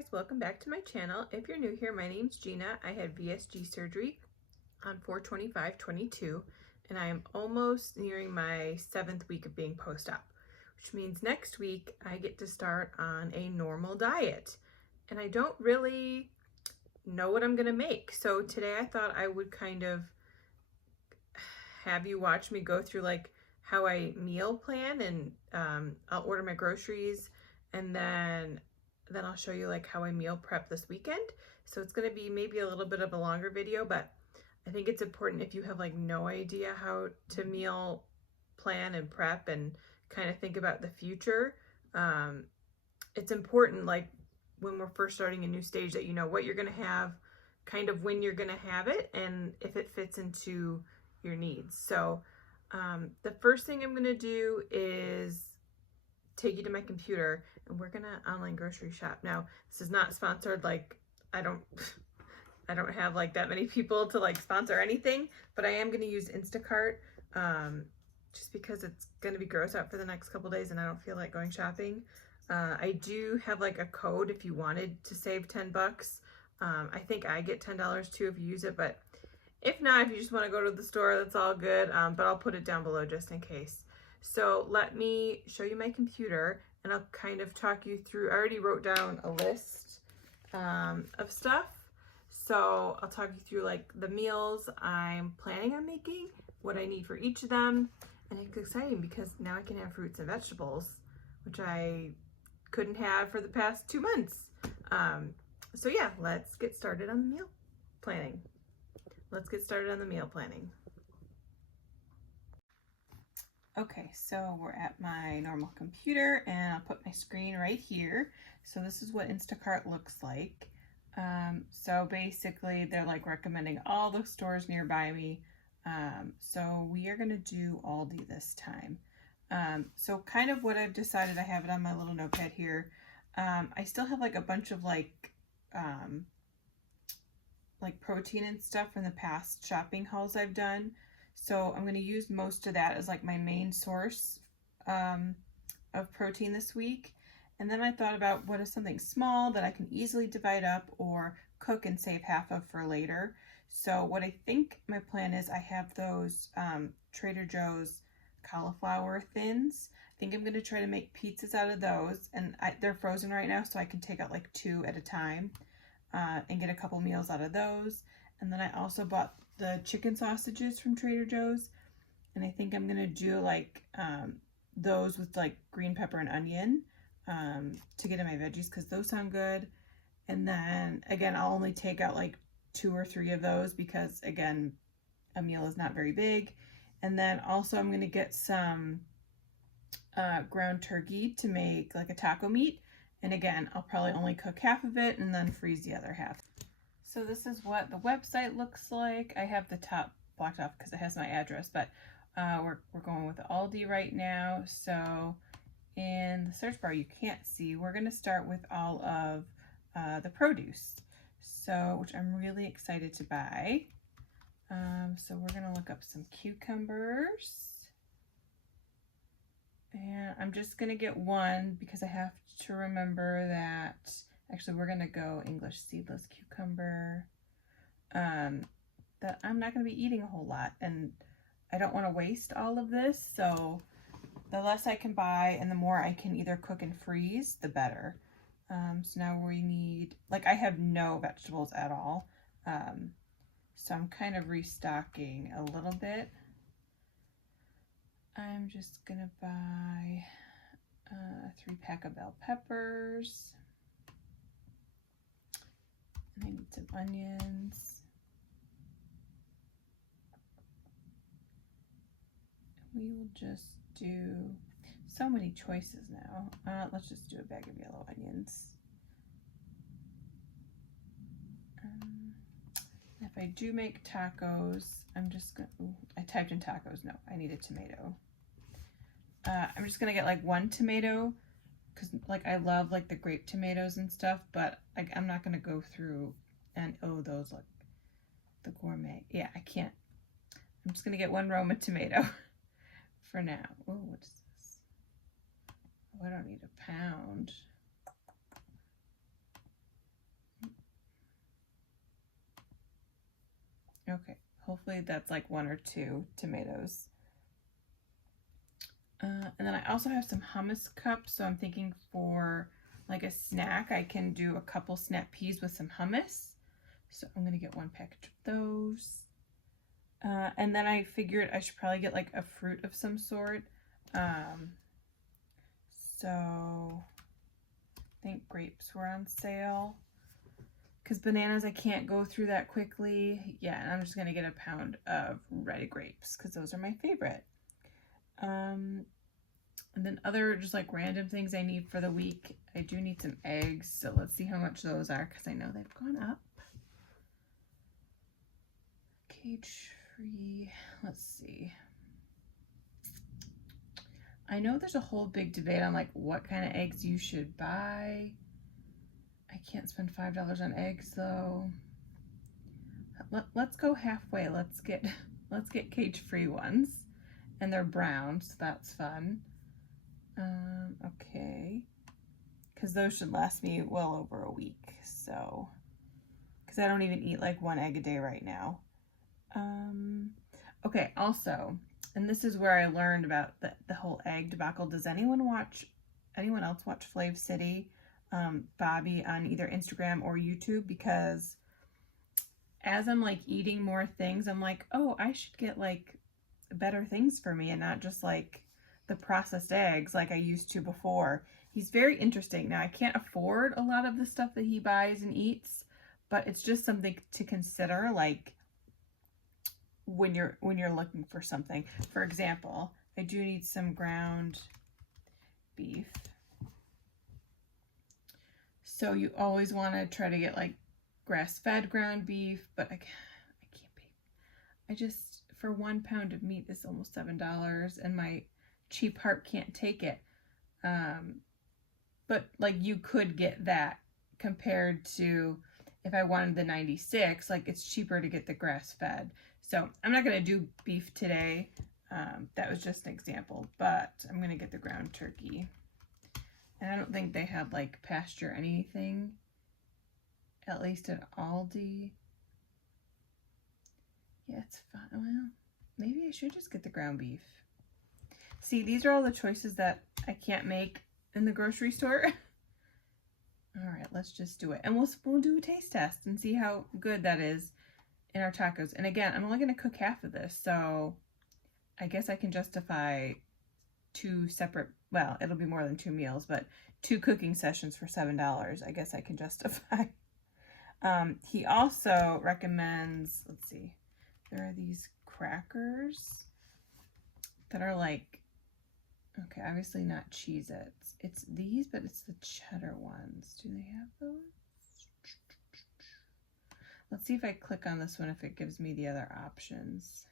guys, welcome back to my channel. If you're new here, my name's Gina. I had VSG surgery on 4/25/22 and I am almost nearing my 7th week of being post-op, which means next week I get to start on a normal diet and I don't really know what I'm gonna make. So today I thought I would kind of have you watch me go through like how I meal plan, and I'll order my groceries, and then I'll show you like how I meal prep this weekend. So it's gonna be maybe a little bit of a longer video, but I think it's important if you have like no idea how to meal plan and prep and kind of think about the future. It's important, like when we're first starting a new stage, that you know what you're gonna have, kind of when you're gonna have it, and if it fits into your needs. So the first thing I'm gonna do is take you to my computer and we're gonna online grocery shop. Now, this is not sponsored, like I don't have like that many people to like sponsor anything, but I am gonna use Instacart just because it's gonna be gross out for the next couple days and I don't feel like going shopping. I do have like a code if you wanted to save 10 bucks. I think I get $10 too if you use it, but if not, if you just want to go to the store, that's all good, but I'll put it down below just in case. So let me show you my computer and I'll kind of talk you through. I already wrote down a list of stuff. So I'll talk you through like the meals I'm planning on making, what I need for each of them. And it's exciting because now I can have fruits and vegetables, which I couldn't have for the past 2 months. So yeah, let's get started on the meal planning. Okay, so we're at my normal computer and I'll put my screen right here. So this is what Instacart looks like. So basically they're like recommending all the stores nearby me. So we are gonna do Aldi this time. So kind of what I've decided, I have it on my little notepad here. I still have like a bunch of like protein and stuff from the past shopping hauls I've done. So I'm going to use most of that as like my main source of protein this week. And then I thought about what is something small that I can easily divide up or cook and save half of for later. So what I think my plan is, I have those Trader Joe's cauliflower thins. I think I'm going to try to make pizzas out of those, and they're frozen right now, so I can take out like 2 at a time. And get a couple meals out of those. And then I also bought the chicken sausages from Trader Joe's, and I think I'm gonna do like those with like green pepper and onion to get in my veggies, because those sound good. And then again, I'll only take out like 2 or 3 of those because again, a meal is not very big. And then also I'm gonna get some ground turkey to make like a taco meat. And again, I'll probably only cook half of it and then freeze the other half. So this is what the website looks like. I have the top blocked off because it has my address, but we're going with Aldi right now. So in the search bar, you can't see, we're gonna start with all of the produce. So, which I'm really excited to buy. So we're gonna look up some cucumbers. And I'm just gonna get one because I have to remember that, actually we're gonna go English seedless cucumber, that I'm not gonna be eating a whole lot, and I don't wanna waste all of this, so the less I can buy and the more I can either cook and freeze, the better. So now we need, like I have no vegetables at all, so I'm kind of restocking a little bit. I'm just gonna buy 3 pack of bell peppers. And I need some onions. We will just do so many choices now. Let's just do a bag of yellow onions. If I do make tacos, I'm just gonna, I typed in tacos, no, I need a tomato. I'm just gonna get like 1 tomato, because like I love like the grape tomatoes and stuff, but like I'm not gonna go through and, oh, those like the gourmet, yeah, I can't. I'm just gonna get 1 Roma tomato for now. Oh, what's this? Oh, I don't need a pound. Okay, hopefully that's like 1 or 2 tomatoes. And then I also have some hummus cups, so I'm thinking for like a snack, I can do a couple snap peas with some hummus. So I'm gonna get 1 package of those. And then I figured I should probably get like a fruit of some sort. So I think grapes were on sale. Because bananas, I can't go through that quickly. Yeah, and I'm just gonna get a pound of red grapes because those are my favorite. And then other just like random things I need for the week. I do need some eggs, so let's see how much those are because I know they've gone up. Cage free, let's see. I know there's a whole big debate on like what kind of eggs you should buy. I can't spend $5 on eggs though. Let's go halfway. Let's get cage free ones, and they're brown, so that's fun. Okay, because those should last me well over a week. So, because I don't even eat like 1 egg a day right now. Okay, also, and this is where I learned about the whole egg debacle. Does anyone else watch Flav City, Bobby on either Instagram or YouTube? Because as I'm like eating more things, I'm like, oh, I should get like better things for me and not just like the processed eggs like I used to before. He's very interesting. Now I can't afford a lot of the stuff that he buys and eats, but it's just something to consider, like when you're looking for something. For example, I do need some ground beef. So you always want to try to get like grass-fed ground beef, but I can't pay. For 1 pound of meat is almost $7, and my cheap heart can't take it. But like you could get that compared to if I wanted the 96, like it's cheaper to get the grass-fed. So I'm not gonna do beef today. That was just an example, but I'm gonna get the ground turkey. And I don't think they had like pasture anything, at least at Aldi. Yeah, it's fine. Well, maybe I should just get the ground beef. See, these are all the choices that I can't make in the grocery store. All right, let's just do it. And we'll do a taste test and see how good that is in our tacos. And again, I'm only going to cook half of this, so I guess I can justify 2 separate, well, it'll be more than 2 meals, but 2 cooking sessions for $7. I guess I can justify. He also recommends, let's see, there are these crackers that are like, okay, obviously not Cheez-Its. It's these, but it's the cheddar ones. Do they have those? Let's see if I click on this one, if it gives me the other options.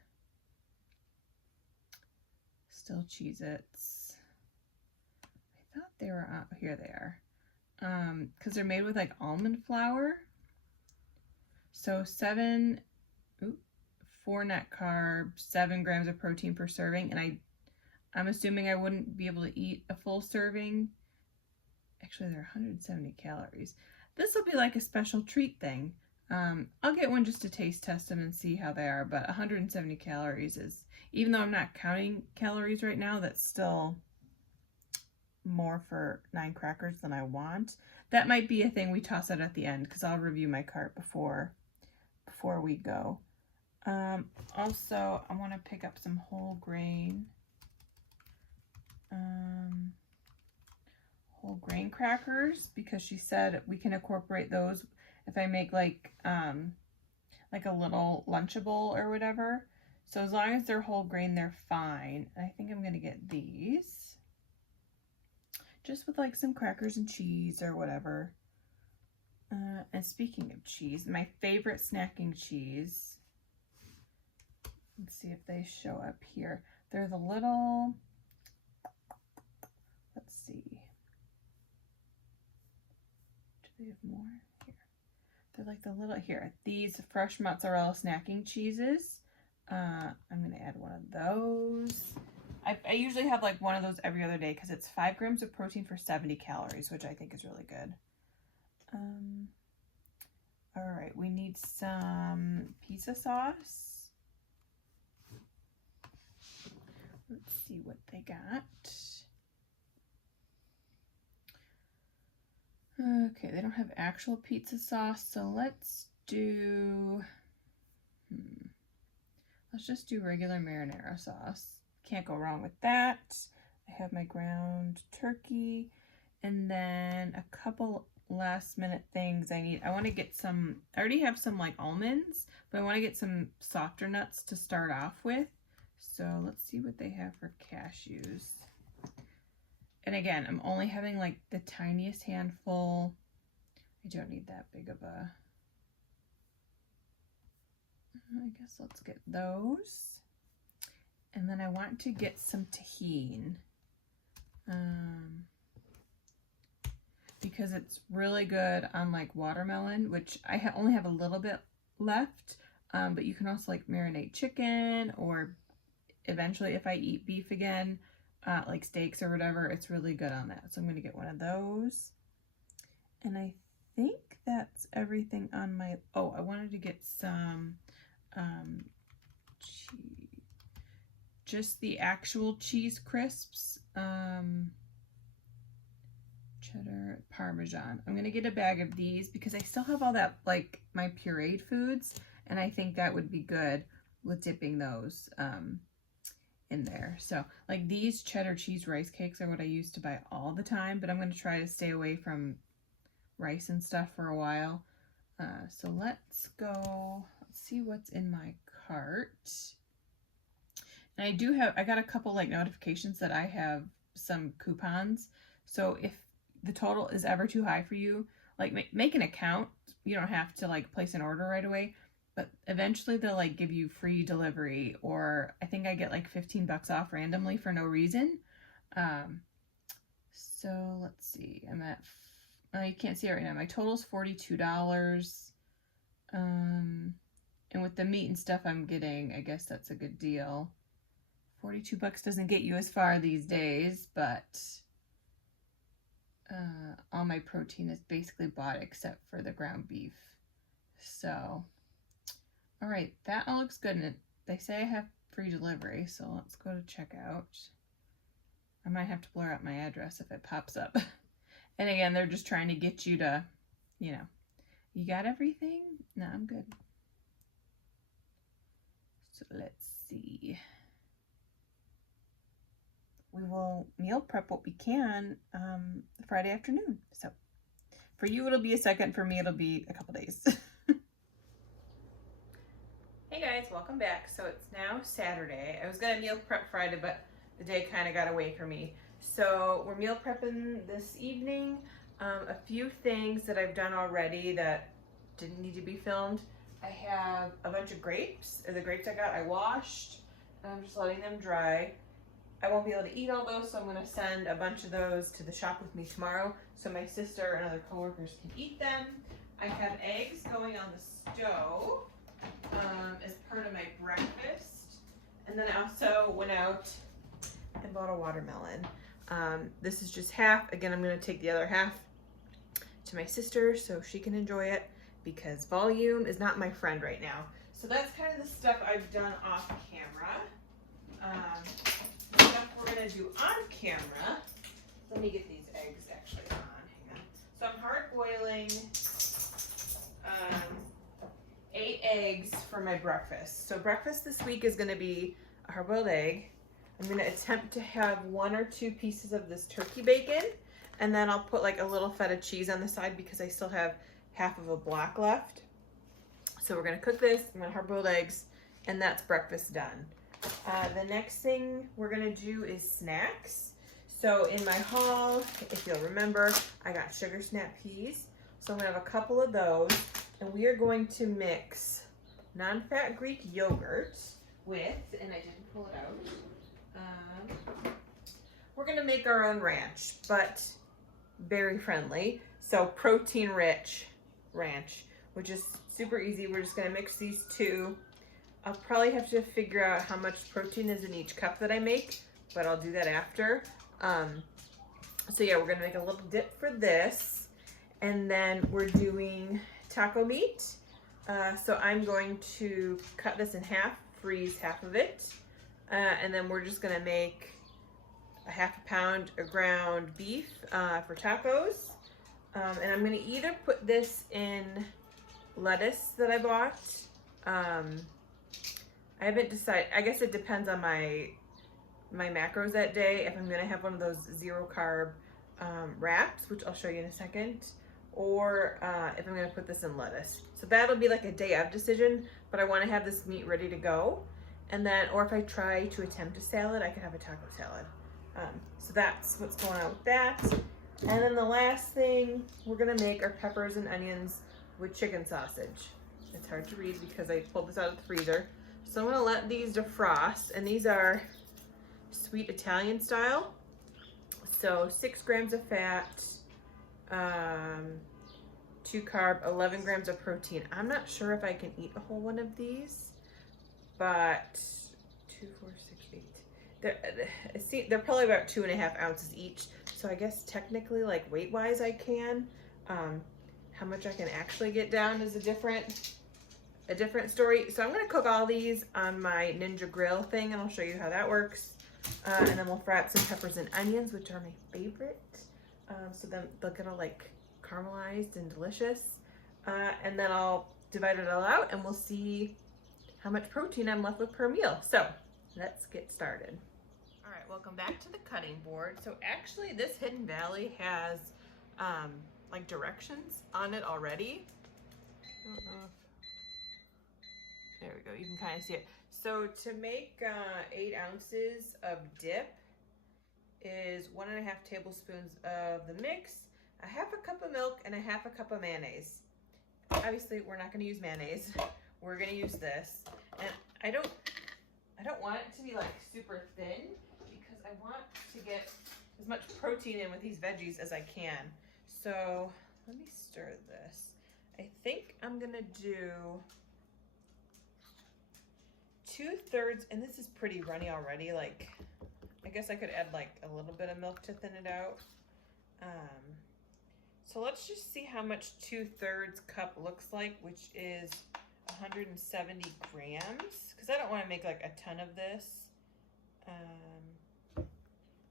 Still Cheez-Its. I thought they were, here they are. Because they're made with like almond flour. So 4 net carbs, 7 grams of protein per serving, and I'm assuming I wouldn't be able to eat a full serving. Actually, they're 170 calories. This will be like a special treat thing. I'll get one just to taste test them and see how they are, but 170 calories is, even though I'm not counting calories right now, that's still more for 9 crackers than I want. That might be a thing we toss out at the end, because I'll review my cart before we go. Also, I want to pick up some whole grain crackers, because she said we can incorporate those if I make like a little Lunchable or whatever. So as long as they're whole grain, they're fine. And I think I'm gonna get these just with like some crackers and cheese or whatever. And speaking of cheese, my favorite snacking cheese, let's see if they show up here. They're the little, let's see, do they have more? Here. They're like the little, here, these fresh mozzarella snacking cheeses. I'm going to add one of those. I usually have like one of those every other day because it's 5 grams of protein for 70 calories, which I think is really good. All right, we need some pizza sauce. Let's see what they got. Okay, they don't have actual pizza sauce, so let's do, let's just do regular marinara sauce. Can't go wrong with that. I have my ground turkey, and then a couple last minute things I need. I want to get some, I already have some like almonds, but I want to get some softer nuts to start off with. So let's see what they have for cashews. And again, I'm only having like the tiniest handful. I don't need that big of a, I guess let's get those. And then I want to get some tahini. Because it's really good on like watermelon, which I only have a little bit left. But you can also like marinate chicken, or eventually if I eat beef again, like steaks or whatever, it's really good on that. So I'm going to get one of those. And I think that's everything on my, oh, I wanted to get some cheese, just the actual cheese crisps, cheddar, Parmesan. I'm going to get a bag of these because I still have all that, like my pureed foods, and I think that would be good with dipping those in there. So like these cheddar cheese rice cakes are what I used to buy all the time, but I'm going to try to stay away from rice and stuff for a while. So let's go, let's see what's in my cart. And I do have, I got a couple like notifications that I have some coupons. So if the total is ever too high for you, like make an account. You don't have to like place an order right away, but eventually they'll like give you free delivery, or I think I get like 15 bucks off randomly for no reason. So let's see, I'm at, you can't see it right now. My total's $42. And with the meat and stuff I'm getting, I guess that's a good deal. 42 bucks doesn't get you as far these days, but all my protein is basically bought except for the ground beef. So, all right, that all looks good. And they say I have free delivery, so let's go to checkout. I might have to blur out my address if it pops up. And again, they're just trying to get you to, you know, you got everything? No, I'm good. So let's see. We will meal prep what we can Friday afternoon. So for you, it'll be a second. For me, it'll be a couple days. Hey guys, welcome back. So it's now Saturday. I was gonna meal prep Friday, but the day kind of got away from me. So we're meal prepping this evening. A few things that I've done already that didn't need to be filmed. I have a bunch of grapes. The grapes I got, I washed. I'm just letting them dry. I won't be able to eat all those, so I'm going to send a bunch of those to the shop with me tomorrow so my sister and other coworkers can eat them. I have eggs going on the stove as part of my breakfast. And then I also went out and bought a watermelon. This is just half. Again, I'm going to take the other half to my sister so she can enjoy it, because volume is not my friend right now. So that's kind of the stuff I've done off camera. Stuff we're gonna do on camera. Let me get these eggs actually on. Hang on. So I'm hard boiling 8 eggs for my breakfast. So breakfast this week is gonna be a hard boiled egg. I'm gonna attempt to have 1 or 2 pieces of this turkey bacon, and then I'll put like a little feta cheese on the side because I still have half of a block left. So we're gonna cook this. I'm gonna hard boiled eggs, and that's breakfast done. The next thing we're gonna do is snacks. So in my haul, if you'll remember, I got sugar snap peas. So I'm gonna have a couple of those, and we are going to mix non-fat Greek yogurt with, and I didn't pull it out, we're gonna make our own ranch, but very friendly. So protein rich ranch, which is super easy. We're just gonna mix these two. I'll probably have to figure out how much protein is in each cup that I make, but I'll do that after. So yeah, we're gonna make a little dip for this. And then we're doing taco meat. So I'm going to cut this in half, freeze half of it, and then we're just gonna make a half a pound of ground beef for tacos. And I'm gonna either put this in lettuce that I bought. I haven't decided. I guess it depends on my macros that day. If I'm gonna have one of those 0 carb wraps, which I'll show you in a second, or if I'm gonna put this in lettuce. So that'll be like a day of decision, but I wanna have this meat ready to go. And then, or if I try to attempt a salad, I could have a taco salad. So that's what's going on with that. And then the last thing we're gonna make are peppers and onions with chicken sausage. It's hard to read because I pulled this out of the freezer. So I'm gonna let these defrost, and these are sweet Italian style. So 6 grams of fat, 2 carb, 11 grams of protein. I'm not sure if I can eat a whole one of these, but 2, 4, 6, 8. They're probably about 2.5 ounces each. So I guess technically, like weight-wise, I can. How much I can actually get down is a different story. So I'm gonna cook all these on my Ninja Grill thing, and I'll show you how that works. And then we'll fry up some peppers and onions, which are my favorite. So then they'll get all like caramelized and delicious. And then I'll divide it all out, and we'll see how much protein I'm left with per meal. So let's get started. All right, welcome back to the cutting board. So actually this Hidden Valley has like directions on it already. I don't know if, there we go, you can kind of see it. So to make 8 ounces of dip is 1.5 tablespoons of the mix, a half a cup of milk, and a half a cup of mayonnaise. Obviously we're not going to use mayonnaise. We're going to use this. And I don't want it to be like super thin because I want to get as much protein in with these veggies as I can. So let me stir this. I think I'm gonna do 2/3, and this is pretty runny already. Like, I guess I could add like a little bit of milk to thin it out. So let's just see how much 2/3 cup looks like, which is 170 grams, because I don't want to make like a ton of this.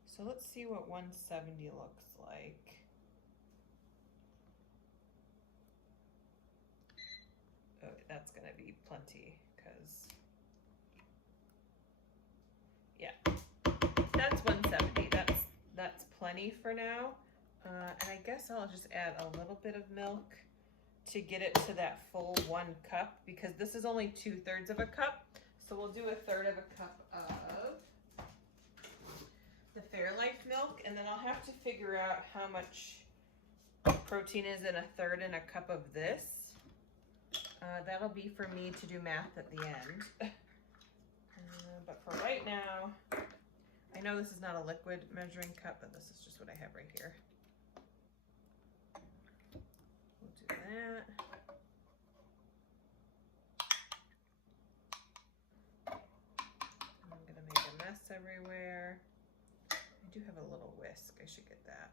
So let's see what 170 looks like. Oh, that's gonna be plenty, because yeah, that's 170. That's plenty for now. And I guess I'll just add a little bit of milk to get it to that full 1 cup, because this is only 2/3 of a cup. So we'll do 1/3 of a cup of the Fairlife milk, and then I'll have to figure out how much protein is in 1/3 in a cup of this. That'll be for me to do math at the end. But for right now, I know this is not a liquid measuring cup, but this is just what I have right here. We'll do that. I'm gonna make a mess everywhere. I do have a little whisk, I should get that.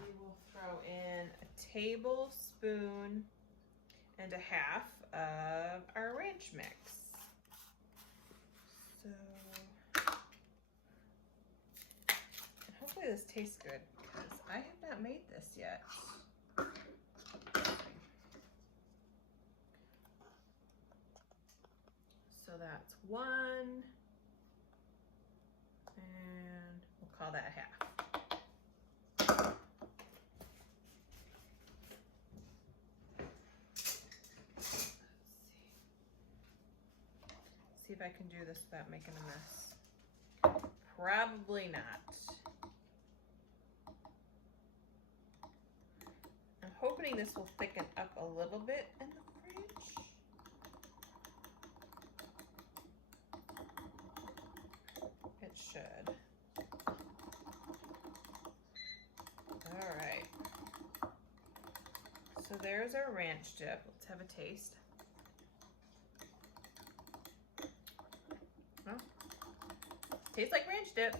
We will throw in a tablespoon and a half of our ranch mix. So, and hopefully this tastes good, because I have not made this yet. So that's 1, and we'll call that half. See if I can do this without making a mess. Probably not. I'm hoping this will thicken up a little bit in the fridge. It should. All right. So there's our ranch dip. Let's have a taste. Well, tastes like ranch dip.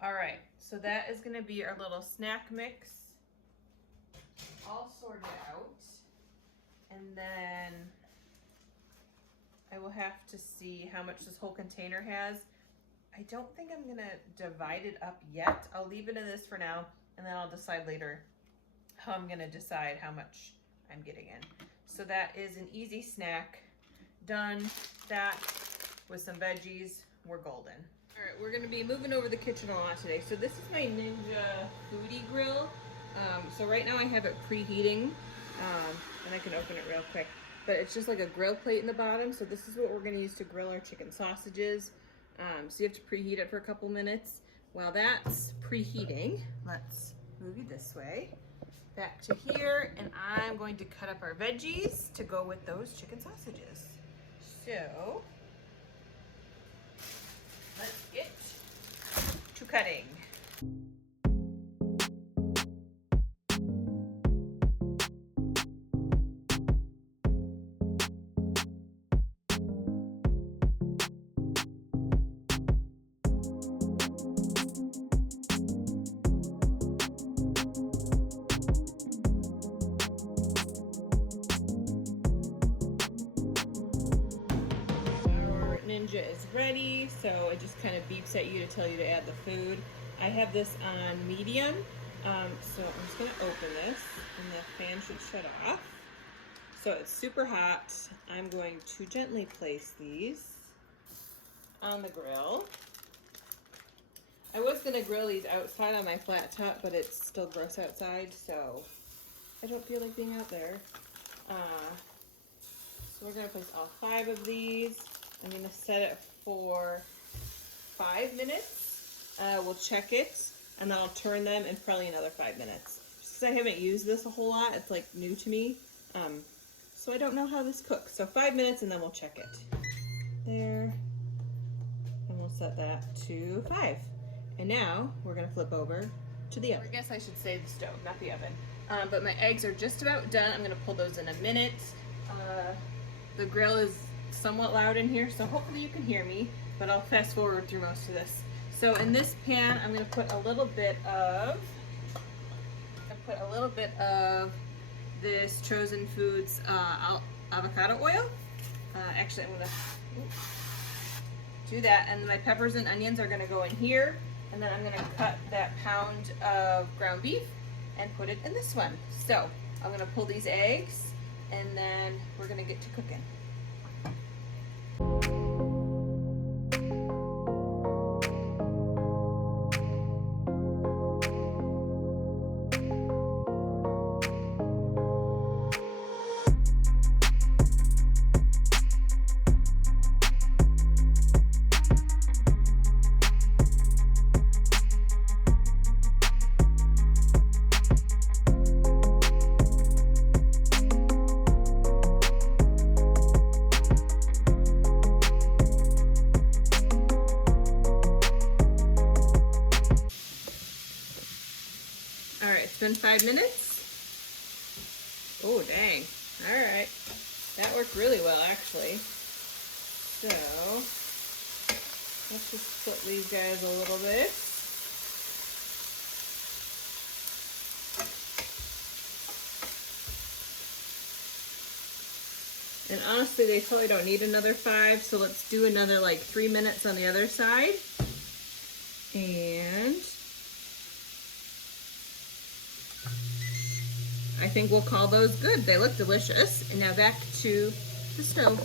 All right, so that is gonna be our little snack mix all sorted out. And then I will have to see how much this whole container has. I don't think I'm gonna divide it up yet. I'll leave it in this for now, and then I'll decide later how I'm gonna decide how much I'm getting in. So that is an easy snack. Done. That with some veggies, we're golden. All right, we're gonna be moving over the kitchen a lot today. So this is my Ninja Foodie Grill. So right now I have it preheating, and I can open it real quick. But it's just like a grill plate in the bottom. So this is what we're gonna use to grill our chicken sausages. So you have to preheat it for a couple minutes. While that's preheating, let's move you this way, back to here, and I'm going to cut up our veggies to go with those chicken sausages. So let's get to cutting. Ninja is ready, so it just kind of beeps at you to tell you to add the food. I have this on medium, so I'm just going to open this, and the fan should shut off. So it's super hot. I'm going to gently place these on the grill. I was going to grill these outside on my flat top, but it's still gross outside, so I don't feel like being out there. So we're going to place all 5 of these. I'm going to set it for 5 minutes. We'll check it, and then I'll turn them in probably another 5 minutes. Just because I haven't used this a whole lot, it's like new to me. So I don't know how this cooks. So 5 minutes, and then we'll check it. There. And we'll set that to 5. And now we're going to flip over to the oven. I guess I should say the stove, not the oven. But my eggs are just about done. I'm going to pull those in a minute. The grill is somewhat loud in here, so hopefully you can hear me, but I'll fast forward through most of this. So in this pan, I'm going to put a little bit of this Chosen Foods avocado oil. Actually, I'm going to do that, and my peppers and onions are going to go in here, and then I'm going to cut that pound of ground beef and put it in this one. So I'm going to pull these eggs, and then we're going to get to cooking. It's been 5 minutes. Oh, dang. All right. That worked really well, actually. So, let's just split these guys a little bit. And honestly, they totally don't need another 5, so let's do another like 3 minutes on the other side. And I think we'll call those good. They look delicious. And now back to the stove.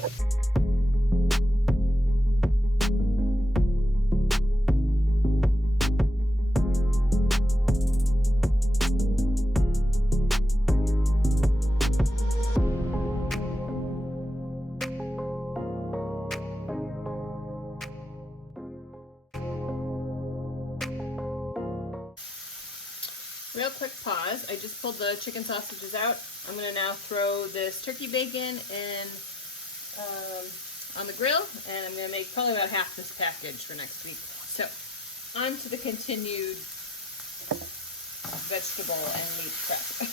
Real quick pause. I just pulled the chicken sausages out. I'm going to now throw this turkey bacon in on the grill, and I'm going to make probably about half this package for next week. So, on to the continued vegetable and meat prep.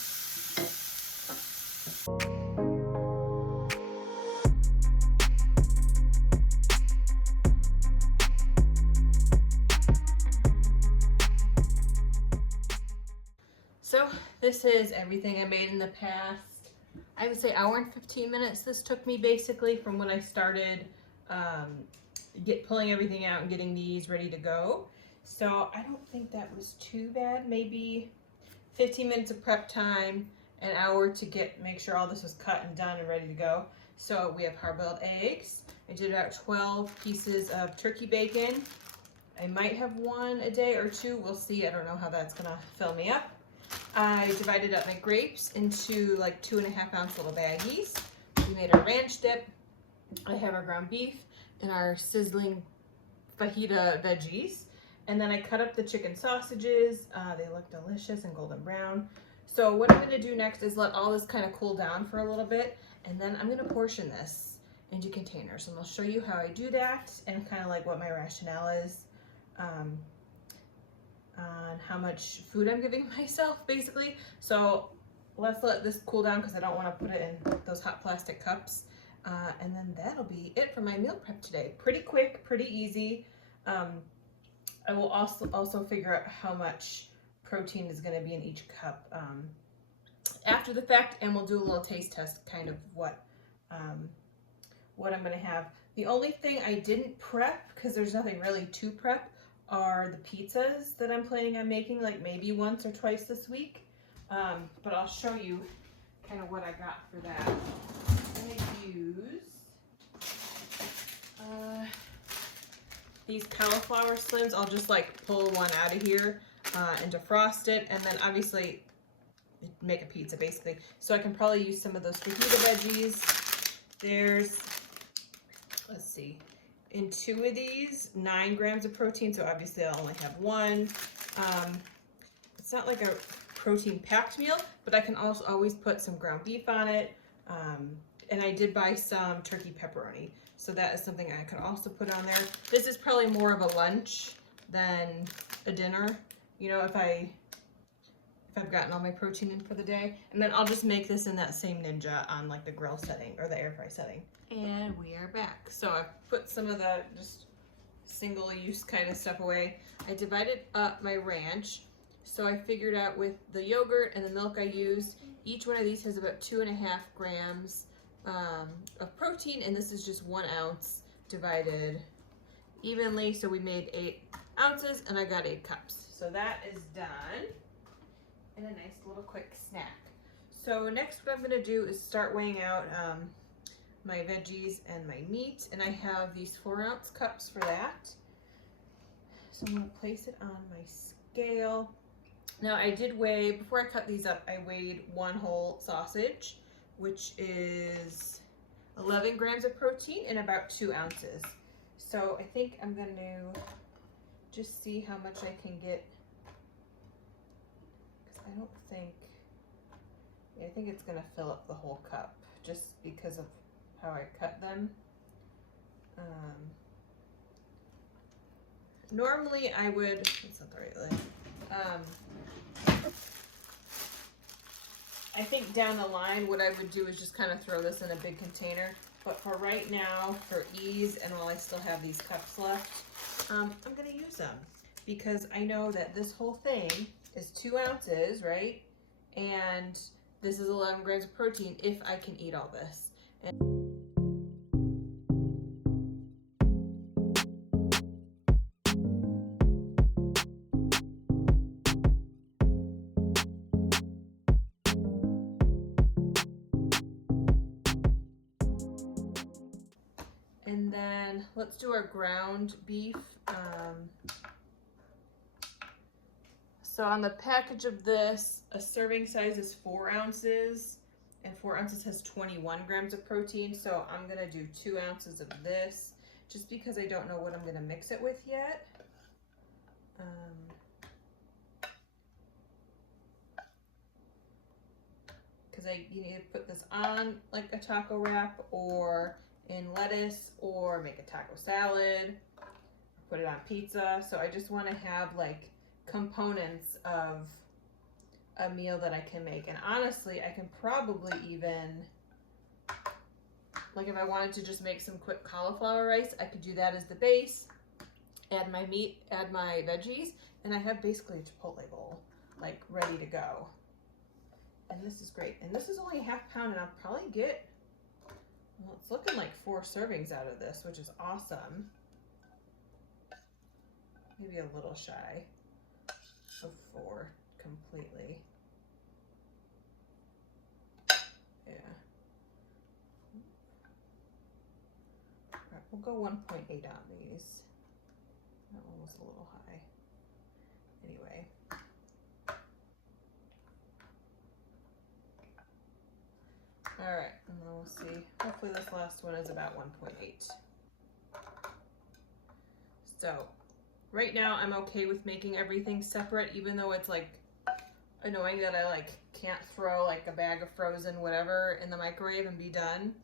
this is everything I made in the past, I would say hour and 15 minutes. This took me basically from when I started pulling everything out and getting these ready to go. So I don't think that was too bad. Maybe 15 minutes of prep time, an hour to make sure all this was cut and done and ready to go. So we have hard-boiled eggs. I did about 12 pieces of turkey bacon. I might have one a day or two. We'll see. I don't know how that's gonna fill me up. I divided up my grapes into like 2.5 ounce little baggies. We made our ranch dip. I have our ground beef and our sizzling fajita veggies. And then I cut up the chicken sausages. They look delicious and golden brown. So what I'm gonna do next is let all this kind of cool down for a little bit, and then I'm gonna portion this into containers. And I'll show you how I do that and kind of like what my rationale is on how much food I'm giving myself, basically. So let's let this cool down because I don't want to put it in those hot plastic cups. And then that'll be it for my meal prep today. Pretty quick, pretty easy. I will also figure out how much protein is going to be in each cup after the fact, and we'll do a little taste test, kind of what I'm going to have. The only thing I didn't prep, because there's nothing really to prep, are the pizzas that I'm planning on making, like maybe once or twice this week. But I'll show you kind of what I got for that. I used these cauliflower slims. I'll just like pull one out of here and defrost it, and then obviously make a pizza basically. So I can probably use some of those fajita veggies. There's, let's see, in 2 of these, 9 grams of protein, so obviously I'll only have 1. It's not like a protein packed meal, but I can also always put some ground beef on it. And I did buy some turkey pepperoni, so that is something I could also put on there. This is probably more of a lunch than a dinner, you know, if I've gotten all my protein in for the day. And then I'll just make this in that same Ninja on like the grill setting or the air fry setting. And we are back. So I've put some of the just single use kind of stuff away. I divided up my ranch. So I figured out with the yogurt and the milk I used, each one of these has about 2.5 grams of protein, and this is just 1 ounce divided evenly. So we made 8 ounces and I got 8 cups. So that is done. And a nice little quick snack. So next what I'm gonna do is start weighing out my veggies and my meat, and I have these 4 ounce cups for that. So I'm gonna place it on my scale. Now I did weigh, before I cut these up, I weighed 1 whole sausage, which is 11 grams of protein and about 2 ounces. So I think I'm gonna just see how much I can get, because I don't think, I think it's gonna fill up the whole cup just because of how I cut them. Normally I would, that's not the right leg. I think down the line what I would do is just kind of throw this in a big container, but for right now, for ease, and while I still have these cups left, I'm gonna use them because I know that this whole thing is 2 ounces, right? And this is 11 grams of protein if I can eat all this. And then let's do our ground beef. So on the package of this, a serving size is 4 ounces, and 4 ounces has 21 grams of protein. So I'm gonna do 2 ounces of this, just because I don't know what I'm gonna mix it with yet. Because you need to put this on like a taco wrap or in lettuce or make a taco salad, put it on pizza. So I just want to have like components of a meal that I can make. And honestly, I can probably even, like if I wanted to just make some quick cauliflower rice, I could do that as the base, add my meat, add my veggies, and I have basically a Chipotle bowl like ready to go. and this is great. And this is only a half pound, and I'll probably get, well, it's looking like 4 servings out of this, which is awesome. Maybe a little shy of 4 completely. Yeah. All right, we'll go 1.8 on these. That one was a little high. Anyway. All right, and then we'll see. Hopefully this last one is about 1.8. So right now I'm okay with making everything separate, even though it's like annoying that I like can't throw like a bag of frozen whatever in the microwave and be done.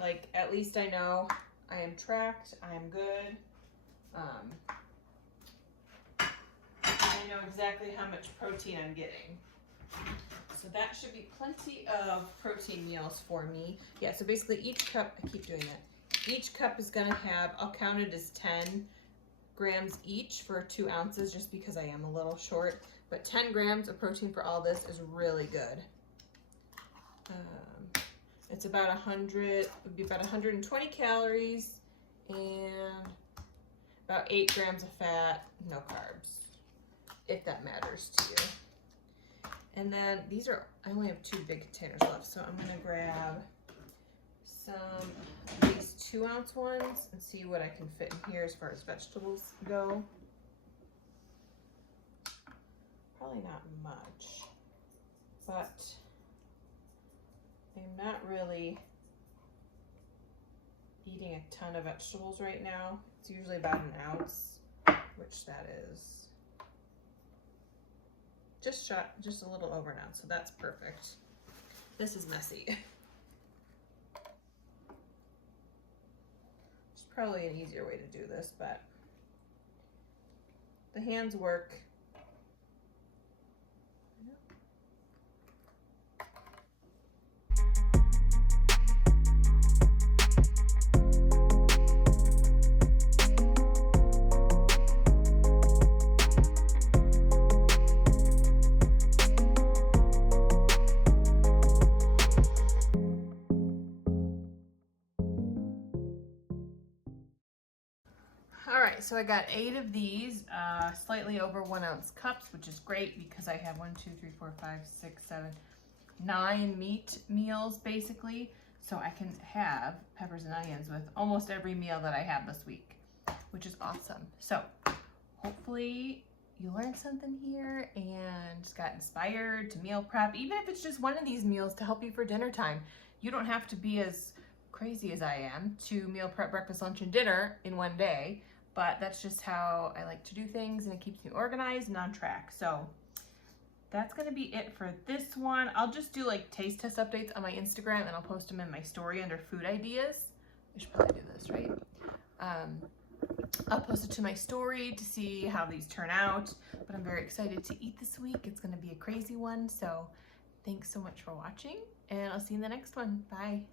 Like at least I know I am tracked, I am good. I know exactly how much protein I'm getting. So that should be plenty of protein meals for me. Yeah, so basically each cup, I keep doing that. Each cup is gonna have, I'll count it as 10 grams each for 2 ounces just because I am a little short. But 10 grams of protein for all this is really good. It's about 100, would be about 120 calories and about 8 grams of fat, no carbs, if that matters to you. And then these are, I only have 2 big containers left, so I'm gonna grab some of these 2-ounce ones and see what I can fit in here as far as vegetables go. Probably not much, but I'm not really eating a ton of vegetables right now. It's usually about 1 ounce, which that is just a little over 1 ounce, so that's perfect. This is messy. There's probably an easier way to do this, but the hands work. So I got 8 of these, slightly over 1 ounce cups, which is great because I have 1, 2, 3, 4, 5, 6, 7, 9 meat meals basically. So I can have peppers and onions with almost every meal that I have this week, which is awesome. So hopefully you learned something here and just got inspired to meal prep, even if it's just one of these meals to help you for dinner time. You don't have to be as crazy as I am to meal prep breakfast, lunch, and dinner in one day. But that's just how I like to do things, and it keeps me organized and on track. So that's gonna be it for this one. I'll just do like taste test updates on my Instagram, and I'll post them in my story under food ideas. I should probably do this, right? I'll post it to my story to see how these turn out, but I'm very excited to eat this week. It's gonna be a crazy one. So thanks so much for watching, and I'll see you in the next one. Bye.